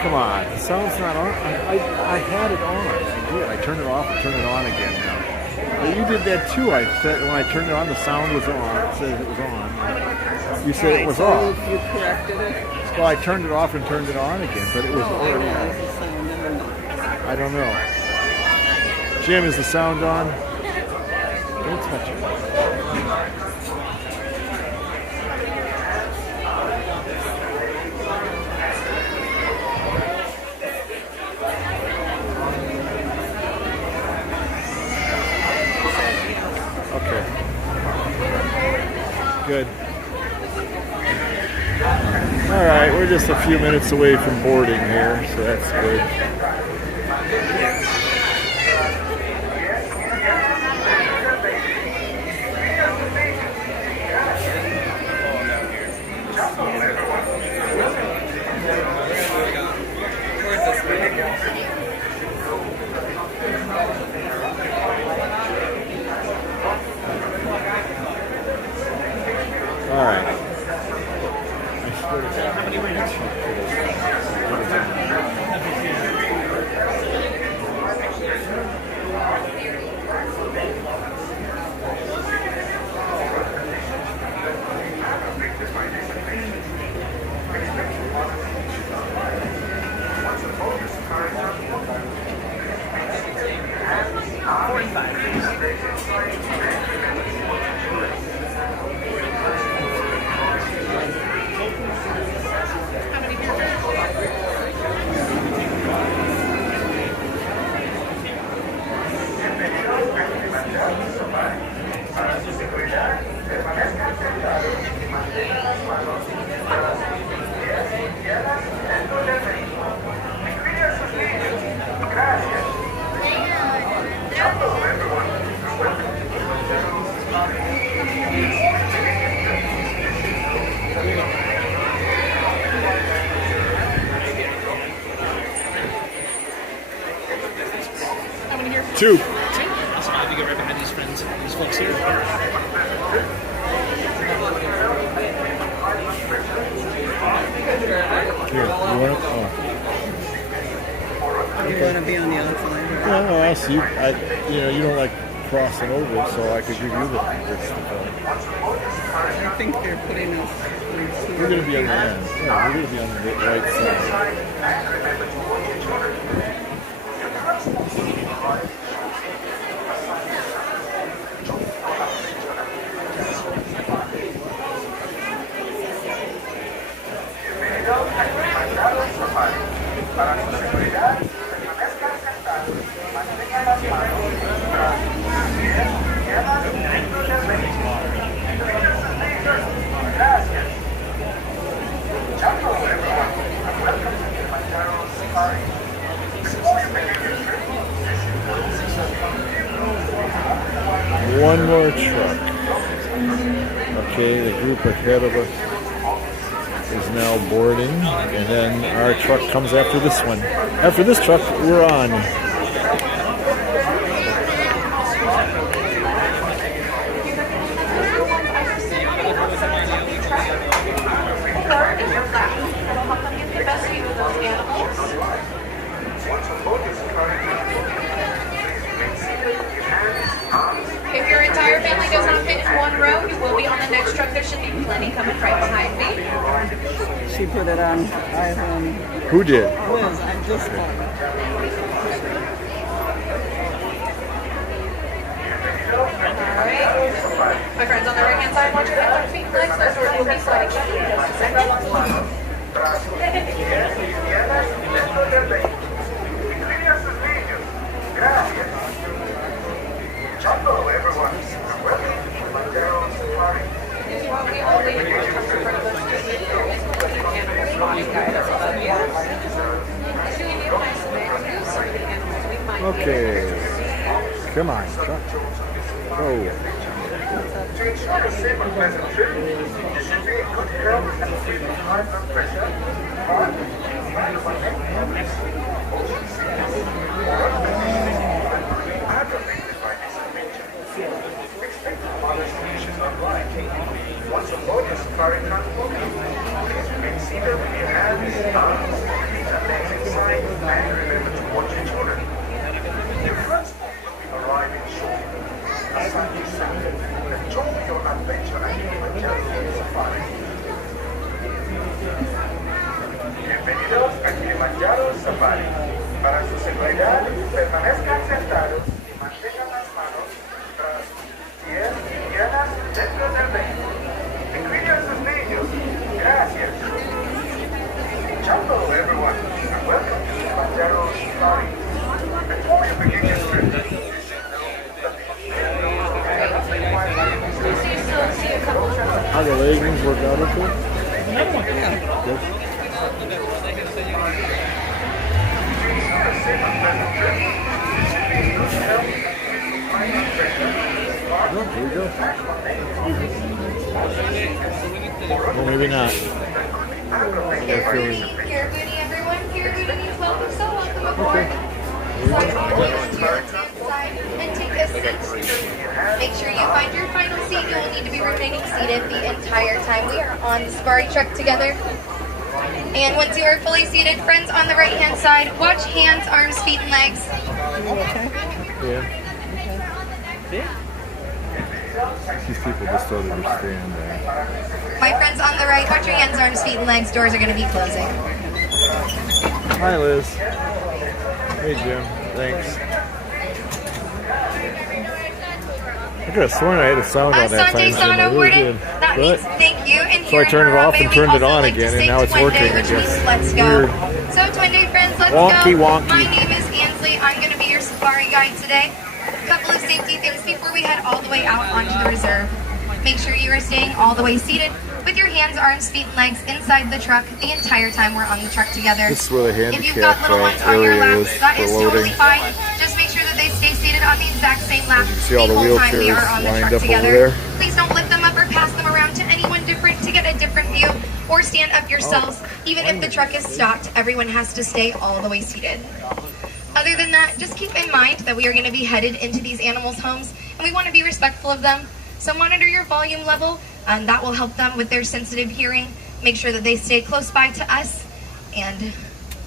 come on. The sound's not on. I had it on. I did. I turned it off and turned it on again now. But you did that too. I said when I turned it on, the sound was on. It says it was on. You said it was off. You corrected it? Well, I turned it off and turned it on again, but it was already on. I don't know. Jim, is the sound on? Don't touch it. Okay. Good. All right, we're just a few minutes away from boarding here, so that's good. All right. I swear to God, how many minutes? Two. Awesome. I'll be right behind these friends, these folks here. Here, you want it? Oh. You want to be on the outside? Yeah, no, I see. You don't like crossing over, so I could give you this. I think they're putting us. We're going to be on the end. Yeah, we're going to be on the right side. Para su seguridad, permanezcan sentados, mantengan las manos atrás de sus pies, piernas dentro del vehículo. Incluya sus niños. Gracias. Hello, everyone, and welcome to Kilimanjaro Safari. Before you begin your trip, this is One more truck. Okay, the group ahead of us is now boarding, and then our truck comes after this one. After this truck, we're on. If your entire family does not fit in one row, you will be on the next truck. There should be plenty coming right behind me. She put it on. Who did? Liz, I just got it. Alright. My friends on the right hand side, watch your hands on feet and legs. Those doors will be sliding shut in just a second. Hello, everyone, and welcome to Kilimanjaro Safari. While we all wait for the trucks in front of us to get there, it's going to be animal spotting guide. As you give you a nice overview of some of the animals we might Okay. Come on, truck. Go. To ensure a safe and pleasant trip, you should be in good health and free from high blood pressure, heart, diabetes, motion sickness, or aggravated by this adventure. Expect other solutions online. Once aboard your safari transport, please remain seated with your hands, arms, feet, and legs everybody. Para su seguridad, permanezcan sentados y mantengan las manos, brazos, pies y piernas dentro del vehículo. Y cuiden a sus niños. Gracias. Hello, everyone, and welcome to Kilimanjaro Safari. Before you begin your trip, you should know that How the leggings work out okay? Good. Oh, here we go. Well, maybe not. Here, Booty, everyone. Here, Booty needs welcome, so welcome aboard. So I'm going to stand aside and take a seat. Make sure you find your final seat. You will need to be remaining seated the entire time we are on the safari truck together. And once you are fully seated, friends on the right-hand side, watch hands, arms, feet, and legs. Yeah. These people just don't understand that. My friends on the right, watch your hands, arms, feet, and legs. Doors are going to be closing. Hi, Liz. Hey, Jim. Thanks. I could have sworn I had a sound on that Asante time. San I really awarded. did. That But means thank you. And So I here turned it in off Harambe, and we turned it also on like to again, and say now it's Twende, working, I which guess. means let's go. Weird. So Twende friends, let's Wonky, go. wonky. My name is Ansley. I'm going to be your safari guide today. A couple of safety things before we head all the way out onto the reserve. Make sure you are staying all the way seated with your hands, arms, feet, and legs inside the truck the entire time we're on the truck together. This is where the If you've got handicap little ones on your area lap, is that for is totally loading. fine. Just make sure that they stay seated on the exact same lap see all the whole time we wheelchairs are on the lined truck up over together. there. Please don't lift them up or pass them around to anyone different to get a different view, or stand up yourselves. Even if the truck is stopped, everyone has to stay all the way seated. Other than that, just keep in mind that we are going to be headed into these animals' homes, and we want to be respectful of them. So monitor your volume level, and that will help them with their sensitive hearing. Make sure that they stay close by to us, and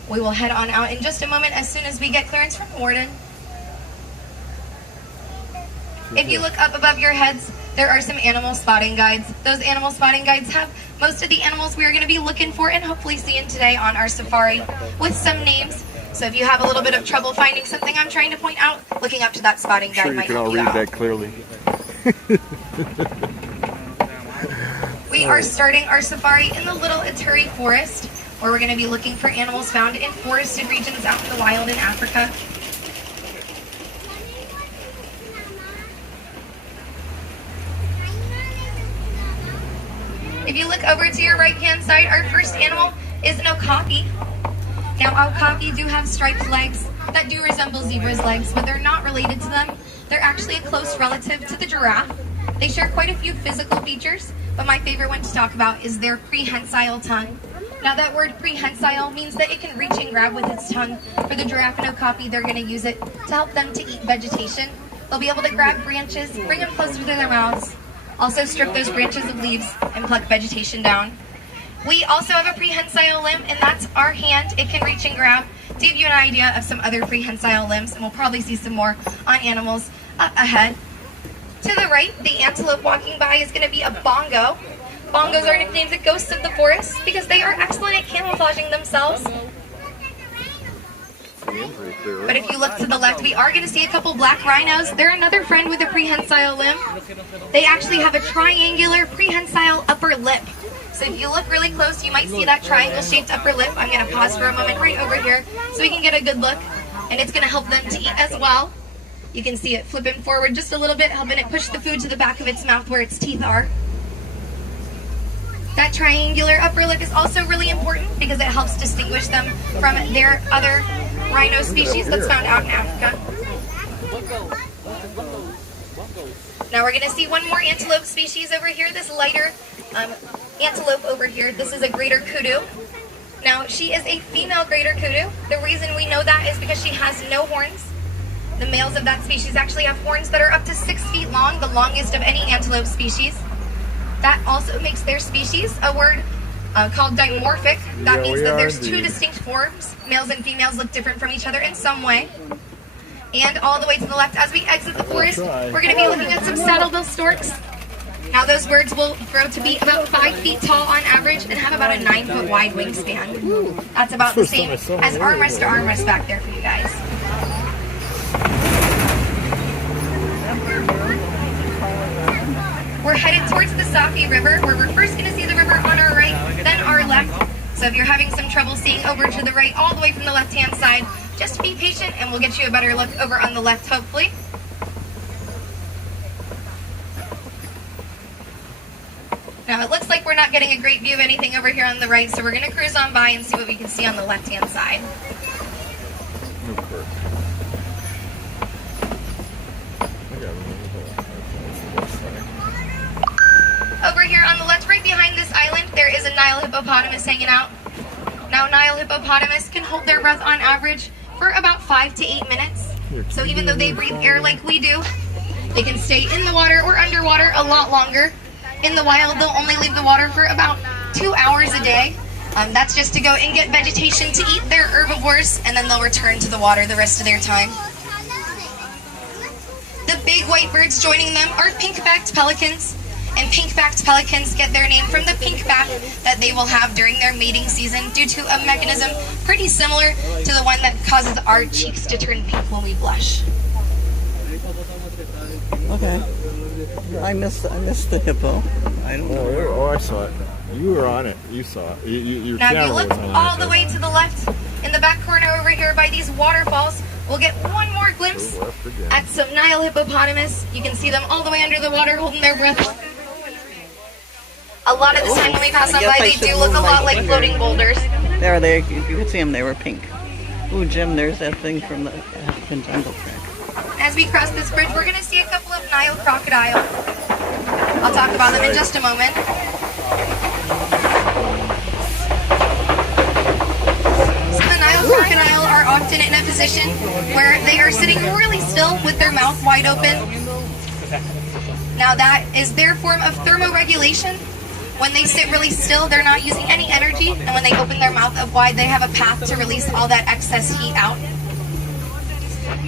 we will head on out in just a moment as soon as we get clearance from Warden. If you look up above your heads, there are some animal spotting guides. Those animal spotting guides have most of the animals we are going to be looking for and hopefully seeing today on our safari, with some names. So if you have a little bit of trouble finding something I'm trying to point out, looking up to that spotting I'm guide sure you might can all help you read out. that clearly. We are starting our safari in the Little Ituri Forest, where we're going to be looking for animals found in forested regions out in the wild in Africa. If you look over to your right-hand side, our first animal is an okapi. Now, okapi do have striped legs that do resemble zebra's legs, but they're not related to them. They're actually a close relative to the giraffe. They share quite a few physical features, but my favorite one to talk about is their prehensile tongue. Now, that word prehensile means that it can reach and grab with its tongue. For the giraffe and okapi, they're going to use it to help them to eat vegetation. They'll be able to grab branches, bring them closer to their mouths, also strip those branches of leaves and pluck vegetation down. We also have a prehensile limb, and that's our hand. It can reach and grab. To give you an idea of some other prehensile limbs, and we'll probably see some more on animals up ahead. To the right, the antelope walking by is going to be a bongo. Bongos are nicknamed the ghosts of the forest because they are excellent at camouflaging themselves. But if you look to the left, we are going to see a couple black rhinos. They're another friend with a prehensile limb. They actually have a triangular prehensile upper lip. So if you look really close, you might see that triangle-shaped upper lip. I'm going to pause for a moment right over here so we can get a good look. And it's going to help them to eat as well. You can see it flipping forward just a little bit, helping it push the food to the back of its mouth where its teeth are. That triangular upper lip is also really important because it helps distinguish them from their other rhino species that's found out in Africa. Now we're going to see one more antelope species over here, this lighter antelope over here. This is a greater kudu. Now she is a female greater kudu. The reason we know that is because she has no horns. The males of that species actually have horns that are up to 6 feet long, the longest of any antelope species. That also makes their species a word called dimorphic. That means that there's two distinct forms. Males and females look different from each other in some way. And all the way to the left, as we exit the forest, we're going to be looking at some saddlebill storks. Now those birds will grow to be about 5 feet tall on average and have about a 9-foot wide wingspan. That's about the same as armrest to armrest back there for you guys. We're headed towards the Safi River, where we're first going to see the river on our right, then our left. So if you're having some trouble seeing over to the right, all the way from the left-hand side, just be patient and we'll get you a better look over on the left, hopefully. Now it looks like we're not getting a great view of anything over here on the right, so we're going to cruise on by and see what we can see on the left-hand side. Over here on the left, right behind this island, there is a Nile hippopotamus hanging out. Now, Nile hippopotamus can hold their breath on average for about 5 to 8 minutes. So even though they breathe air like we do, they can stay in the water or underwater a lot longer. In the wild, they'll only leave the water for about 2 hours a day. That's just to go and get vegetation to eat their herbivores, and then they'll return to the water the rest of their time. The big white birds joining them are pink-backed pelicans. And pink-backed pelicans get their name from the pink back that they will have during their mating season due to a mechanism pretty similar to the one that causes our cheeks to turn pink when we blush. Okay. I missed the hippo. I don't know. Oh, I saw it. You were on it. You saw it. Your Now, if camera you look was on all it. the way to the left, in the back corner over here by these waterfalls, we'll get one more glimpse at some Nile hippopotamus. You can see them all the way under the water holding their breath. A lot of the time when we pass on by, they do look a lot like floating boulders. There, you could see them. They were pink. Ooh, Jim, there's that thing from the African Jungle Track. As we cross this bridge, we're going to see a couple of Nile crocodile. I'll talk about them in just a moment. So the Nile crocodile are often in a position where they are sitting really still with their mouth wide open. Now that is their form of thermoregulation. When they sit really still, they're not using any energy, and when they open their mouth up wide, they have a path to release all that excess heat out.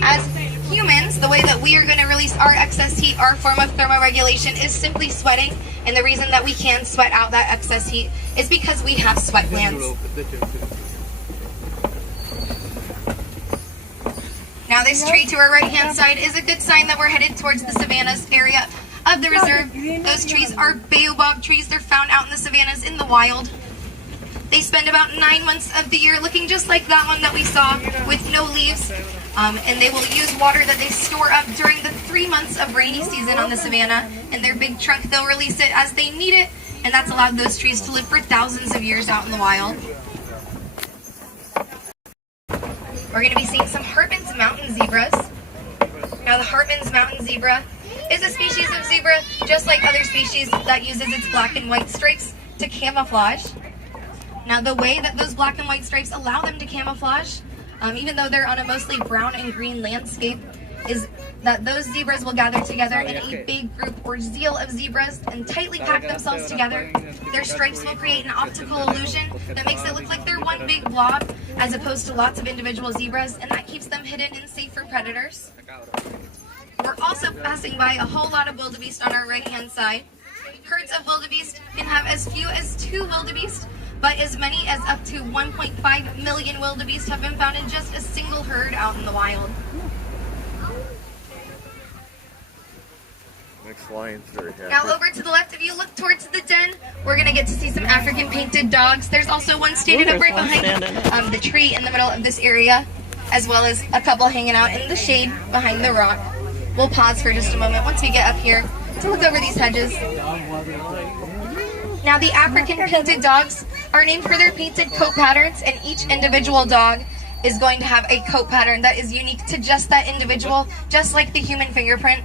As humans, the way that we are going to release our excess heat, our form of thermoregulation, is simply sweating, and the reason that we can sweat out that excess heat is because we have sweat glands. Now this tree to our right-hand side is a good sign that we're headed towards the savannas area of the reserve. Those trees are baobab trees. They're found out in the savannas in the wild. They spend about 9 months of the year looking just like that one that we saw with no leaves. And they will use water that they store up during the 3 months of rainy season on the savanna. And their big trunk, they'll release it as they need it. And that's allowed those trees to live for thousands of years out in the wild. We're going to be seeing some Hartman's mountain zebras. Now the Hartman's mountain zebra is a species of zebra, just like other species, that uses its black and white stripes to camouflage. Now the way that those black and white stripes allow them to camouflage, even though they're on a mostly brown and green landscape, is that those zebras will gather together in a big group or zeal of zebras and tightly pack themselves together. Their stripes will create an optical illusion that makes it look like they're one big blob as opposed to lots of individual zebras, and that keeps them hidden and safe from predators. We're also passing by a whole lot of wildebeest on our right-hand side. Herds of wildebeest can have as few as 2 wildebeest, but as many as up to 1.5 million wildebeest have been found in just a single herd out in the wild. Next lion's very happy. Now over to the left, if you look towards the den, we're going to get to see some African painted dogs. There's also one standing up right behind the tree in the middle of this area, as well as a couple hanging out in the shade behind the rock. We'll pause for just a moment once we get up here to look over these hedges. Now the African painted dogs are named for their painted coat patterns, and each individual dog is going to have a coat pattern that is unique to just that individual, just like the human fingerprint.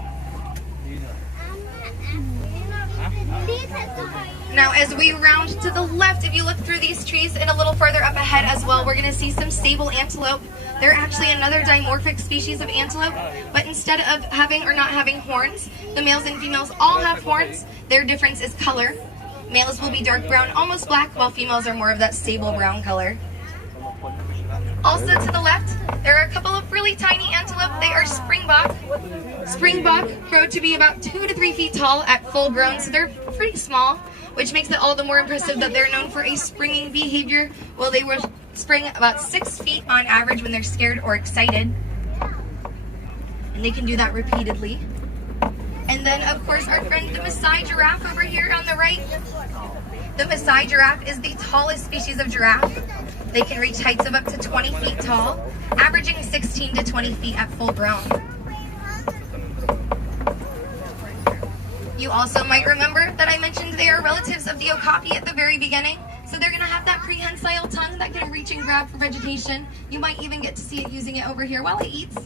Now as we round to the left, if you look through these trees and a little further up ahead as well, we're going to see some sable antelope. They're actually another dimorphic species of antelope, but instead of having or not having horns, the males and females all have horns. Their difference is color. Males will be dark brown, almost black, while females are more of that sable brown color. Also to the left, there are a couple of really tiny antelope. They are springbok. Springbok grow to be about 2 to 3 feet tall at full grown, so they're pretty small, which makes it all the more impressive that they're known for a springing behavior. Well, they will spring about 6 feet on average when they're scared or excited. And they can do that repeatedly. And then, of course, our friend the Maasai giraffe over here on the right. The Maasai giraffe is the tallest species of giraffe. They can reach heights of up to 20 feet tall, averaging 16 to 20 feet at full grown. You also might remember that I mentioned they are relatives of the okapi at the very beginning. So they're going to have that prehensile tongue that can reach and grab for vegetation. You might even get to see it using it over here while it eats.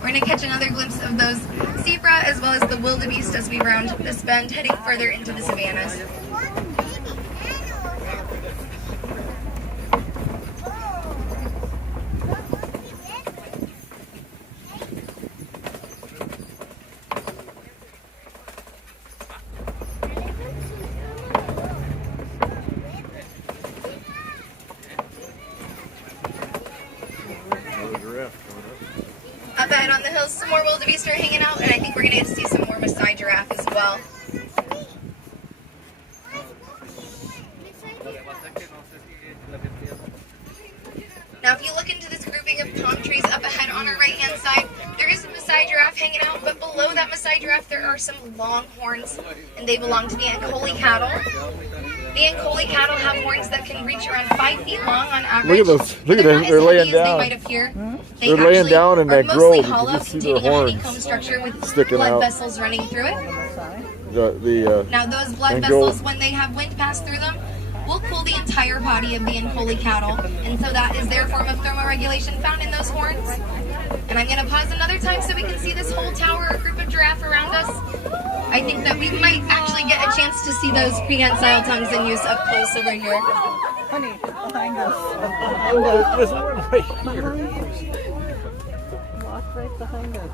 We're going to catch another glimpse of those zebra as well as the wildebeest as we round this bend, heading further into the savannas. Up ahead on the hills, some more wildebeest are hanging out, and I think we're going to get to see some more Maasai giraffe as well. Now, if you look into this grouping of palm trees up ahead on our right-hand side, there is a Maasai giraffe hanging out, but below that Maasai giraffe, there are some long horns, and they belong to the Ankole cattle. The Ankole cattle have horns that can reach around 5 feet long on average. Look at those. Look at them. They're laying down. They might appear. They're laying down in that grove. You Hollow, can just see their containing a horns honeycomb structure with sticking blood out. vessels running through it. Now, those blood Ankole. vessels, when they have wind pass through them, will cool the entire body of the Ankole cattle. And so that is their form of thermoregulation found in those horns. And I'm going to pause another time so we can see this whole tower or group of giraffe around us. I think that we might actually get a chance to see those prehensile tongues in use up close over here. Honey, behind us. There's one right here. Walk right behind us.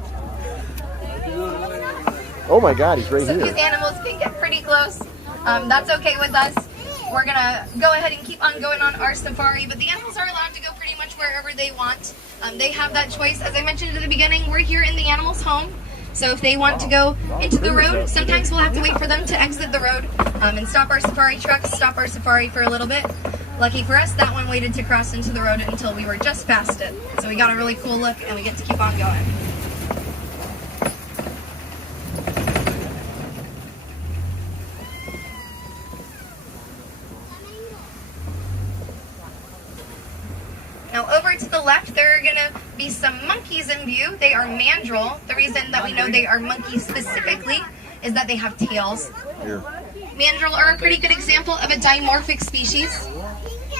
Oh my God, he's right So here. these animals can get pretty close. That's okay with us. We're gonna go ahead and keep on going on our safari, but the animals are allowed to go pretty much wherever they want. They have that choice. As I mentioned at the beginning, we're here in the animals' home. So if they want to go into the road, sometimes we'll have to wait for them to exit the road and stop our safari trucks, stop our safari for a little bit. Lucky for us, that one waited to cross into the road until we were just past it. So we got a really cool look and we get to keep on going. Now over to the left, there are going to be some monkeys in view. They are mandrill. The reason that we know they are monkeys specifically is that they have tails. Here. Mandrill are a pretty good example of a dimorphic species.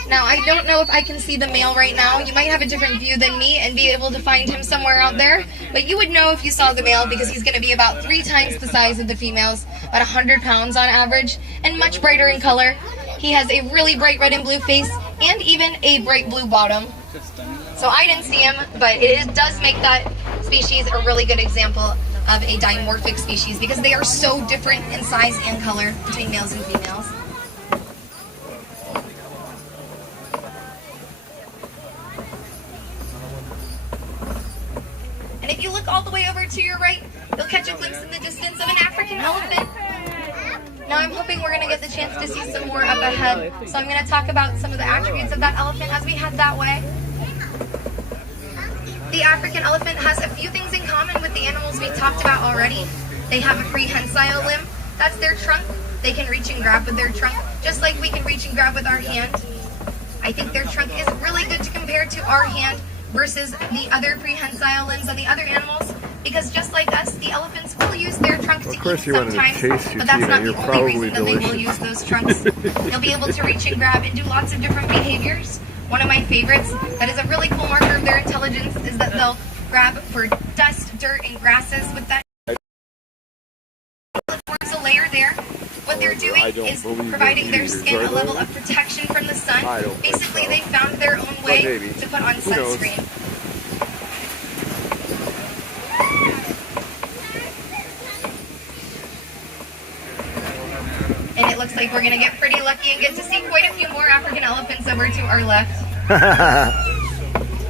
Now, I don't know if I can see the male right now. You might have a different view than me and be able to find him somewhere out there. But you would know if you saw the male because he's going to be about 3 times the size of the females, about 100 pounds on average, and much brighter in color. He has a really bright red and blue face and even a bright blue bottom. So I didn't see him, but it does make that species a really good example of a dimorphic species because they are so different in size and color between males and females. And if you look all the way over to your right, you'll catch a glimpse in the distance of an African elephant. Now I'm hoping we're going to get the chance to see some more up ahead. So I'm going to talk about some of the attributes of that elephant as we head that way. The African elephant has a few things in common with the animals we talked about already. They have a prehensile limb. That's their trunk. They can reach and grab with their trunk, just like we can reach and grab with our hand. I think their trunk is really good to compare to our hand versus the other prehensile limbs of the other animals, because just like us, the elephants will use their trunk to eat sometimes, but that's not the only reason that they will use those trunks. They'll be able to reach and grab and do lots of different behaviors. One of my favorites, that is a really cool marker of their intelligence, is that they'll grab for dust, dirt, and grasses with that. It forms a layer there. What they're doing is providing their skin a level of protection from the sun. Basically, they found their own way to put on sunscreen. it looks like we're going to get pretty lucky and get to see quite a few more African elephants over to our left.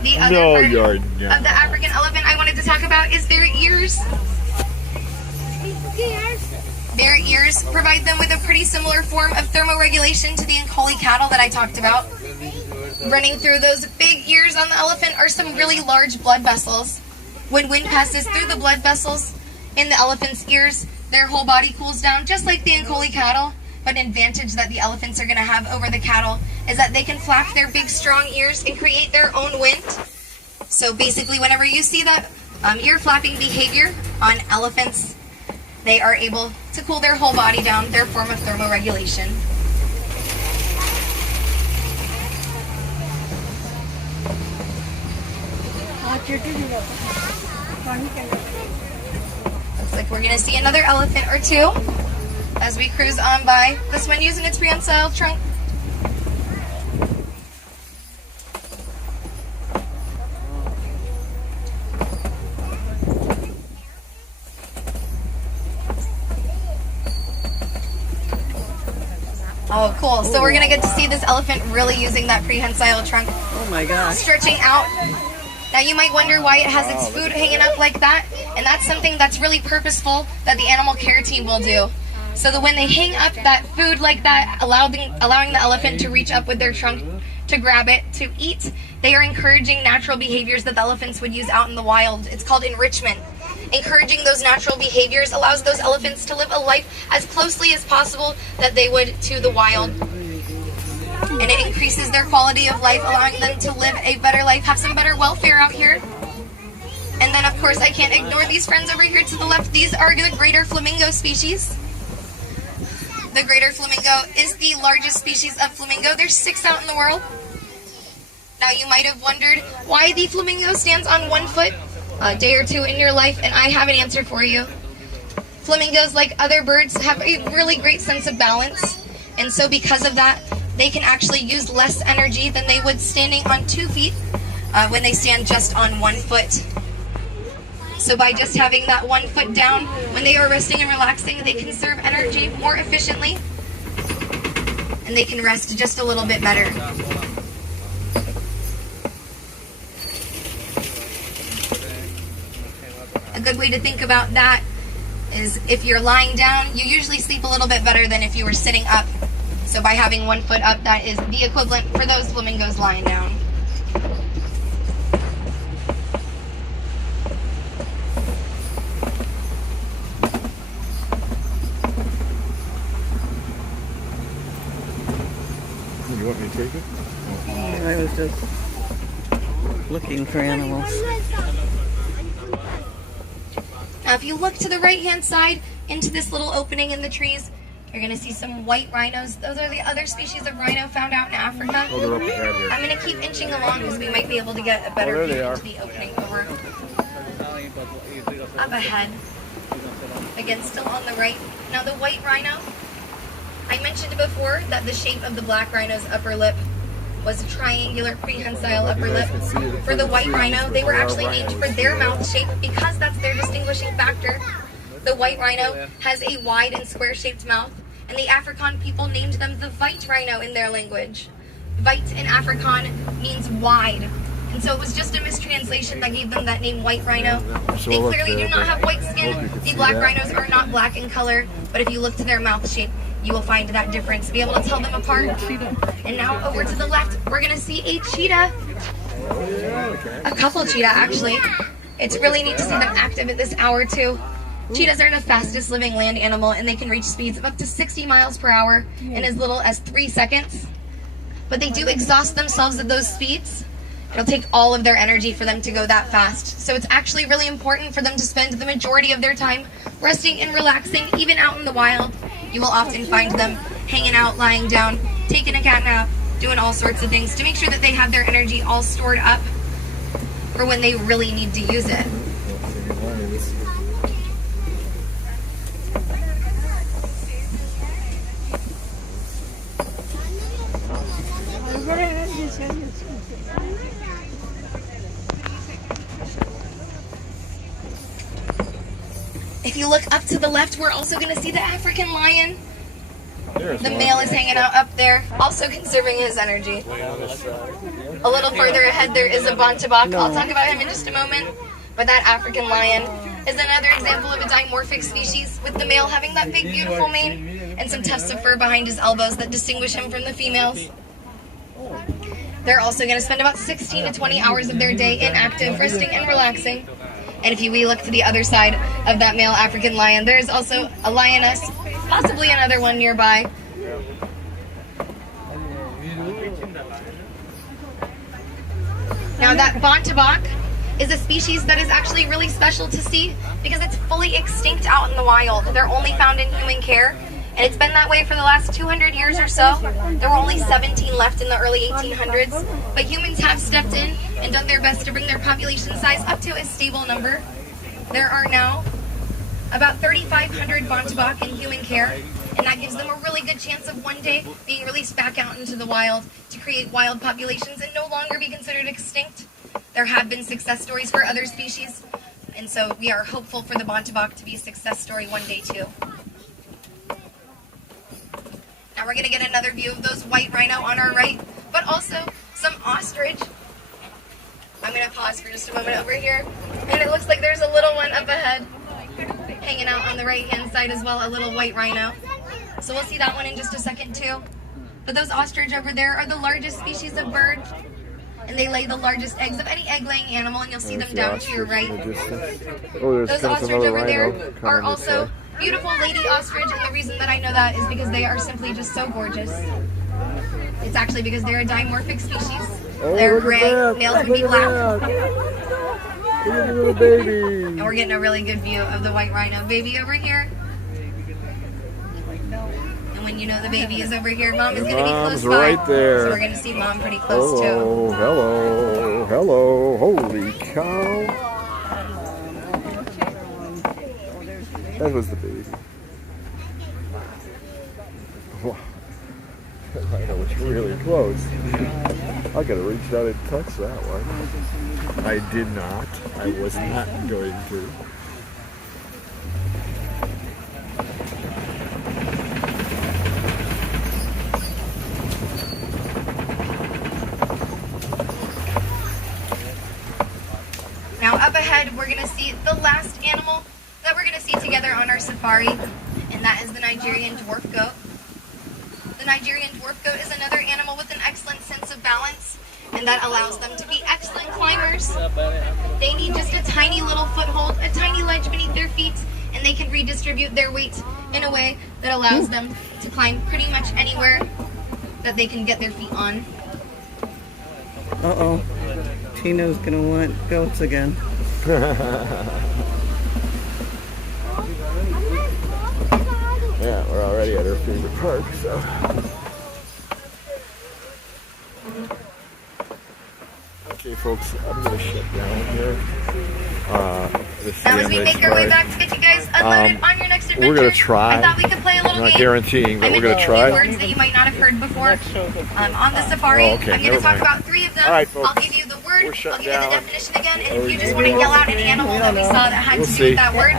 The other No, part you're of the African elephant I wanted to talk about is their ears. Their ears provide them with a pretty similar form of thermoregulation to the Ankoli cattle that I talked about. Running through those big ears on the elephant are some really large blood vessels. When wind passes through the blood vessels in the elephant's ears, their whole body cools down just like the Ankoli cattle. But an advantage that the elephants are going to have over the cattle is that they can flap their big strong ears and create their own wind. So basically whenever you see that ear flapping behavior on elephants, they are able to cool their whole body down, their form of thermoregulation. Looks like we're going to see another elephant or two as we cruise on by. This one using its prehensile trunk. Oh, cool. So we're going to get to see this elephant really using that prehensile trunk, Oh my gosh. stretching out. Now you might wonder why it has its food hanging up like that, and that's something that's really purposeful that the animal care team will do. So that when they hang up that food like that, allowing the elephant to reach up with their trunk to grab it to eat, they are encouraging natural behaviors that the elephants would use out in the wild. It's called enrichment. Encouraging those natural behaviors allows those elephants to live a life as closely as possible that they would to the wild. And it increases their quality of life, allowing them to live a better life, have some better welfare out here. And then, of course, I can't ignore these friends over here to the left. These are the greater flamingo species. The greater flamingo is the largest species of flamingo. There's 6 out in the world. Now, you might have wondered why the flamingo stands on 1 foot a day or two in your life, and I have an answer for you. Flamingos, like other birds, have a really great sense of balance. And so because of that, they can actually use less energy than they would standing on 2 feet when they stand just on 1 foot. So by just having that 1 foot down, when they are resting and relaxing, they conserve energy more efficiently, and they can rest just a little bit better. A good way to think about that is if you're lying down, you usually sleep a little bit better than if you were sitting up. So by having 1 foot up, that is the equivalent for those flamingos lying down. You want me to take it? I was just looking for animals. Now if you look to the right-hand side into this little opening in the trees, you're going to see some white rhinos. Those are the other species of rhino found out in Africa. Oh, they're up ahead here. I'm going to keep inching along because we might be able to get a better Oh, there view they are. into the opening over up ahead. Again, still on the right. Now the white rhino, I mentioned before that the shape of the black rhino's upper lip was a triangular prehensile upper lip. For the white rhino, they were actually named for their mouth shape because that's their distinguishing factor. The white rhino has a wide and square-shaped mouth, and the Afrikaan people named them the white rhino in their language. White in Afrikaan means wide, and so it was just a mistranslation that gave them that name, white rhino. They clearly do not have white skin. The black rhinos are not black in color, but if you look to their mouth shape, you will find that difference, be able to tell them apart. And now over to the left, we're going to see a cheetah. A couple cheetah, actually. It's really neat to see them active at this hour, too. Cheetahs are the fastest living land animal, and they can reach speeds of up to 60 miles per hour in as little as 3 seconds. But they do exhaust themselves at those speeds. It'll take all of their energy for them to go that fast. So it's actually really important for them to spend the majority of their time resting and relaxing, even out in the wild. You will often find them hanging out, lying down, taking a cat nap, doing all sorts of things to make sure that they have their energy all stored up for when they really need to use it. If you look up to the left, we're also going to see the African lion. There's The one. male is hanging out up there, also conserving his energy. A little further ahead, there is a Bontebok. I'll talk about him in just a moment. But that African lion is another example of a dimorphic species, with the male having that big, beautiful mane and some tufts of fur behind his elbows that distinguish him from the females. They're also going to spend about 16 to 20 hours of their day inactive, resting and relaxing. And if we look to the other side of that male African lion, there is also a lioness, possibly another one nearby. Now that Bontebok is a species that is actually really special to see because it's fully extinct out in the wild. They're only found in human care, and it's been that way for the last 200 years or so. There were only 17 left in the early 1800s, but humans have stepped in and done their best to bring their population size up to a stable number. There are now about 3,500 Bontebok in human care, and that gives them a really good chance of one day being released back out into the wild to create wild populations and no longer be considered extinct. There have been success stories for other species, and so we are hopeful for the Bontebok to be a success story one day too. Now we're going to get another view of those white rhino on our right, but also some ostrich. I'm going to pause for just a moment over here, and it looks like there's a little one up ahead, hanging out on the right-hand side as well, a little white rhino. So we'll see that one in just a second too. But those ostrich over there are the largest species of bird, and they lay the largest eggs of any egg-laying animal, and you'll see them down to your right. Oh, Those ostrich over there are also beautiful lady ostrich, and the reason that I know that is because they are simply just so gorgeous. It's actually because they're a dimorphic species. They're gray, males can be black. Look at the little baby. And we're getting a really good view of the white rhino baby over here. And when you know the baby is over here, mom is going to be close Mom's by. right there. So we're going to see mom pretty close too. Hello, hello, hello. Holy cow. That was the baby. Wow. That rhino was really close. I gotta reach out and touch that one. I did not. I was not going to. Now up ahead, we're going to see the last animal that we're going to see together on our safari, and that is the Nigerian dwarf goat. The Nigerian dwarf goat is another animal with an excellent sense of balance, and that allows them to be excellent climbers. They need just a tiny little foothold, a tiny ledge beneath their feet, and they can redistribute their weight in a way that allows them to climb pretty much anywhere that they can get their feet on. Uh-oh. Tino's gonna want goats again. Yeah, we're already at our favorite park, so. Okay, folks, I'm gonna shut down here. This is Now the as we end of make our way the back to get you guys unloaded on your next adventure, we're gonna try. I thought we could play a little I'm not game. guaranteeing, but I'm we're gonna gonna give you try. words that you might not have heard before. On the safari, Oh, okay, I'm going never to talk mind. about 3 of them. All right, folks. I'll give you the word, We're shut I'll give you the down. definition again, and if you just want to yell out an animal that we saw that had We'll to do see. with that word,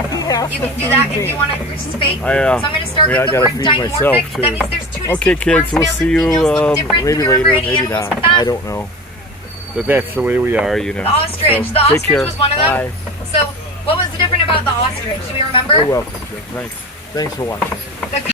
you can do that if you want to participate. So I'm going to start I with the gotta word feed myself, dimorphic. too. That means there's 2 Okay, distinct kids, forms, we'll males see and you females look different. maybe Do you remember later, any maybe animals not. with that? I don't know. But that's the way we are, you know. The ostrich. So, The take ostrich care. was one of them. Bye. So what was different about the ostrich? Do we remember? You're welcome, Jim. Thanks. Thanks for watching. The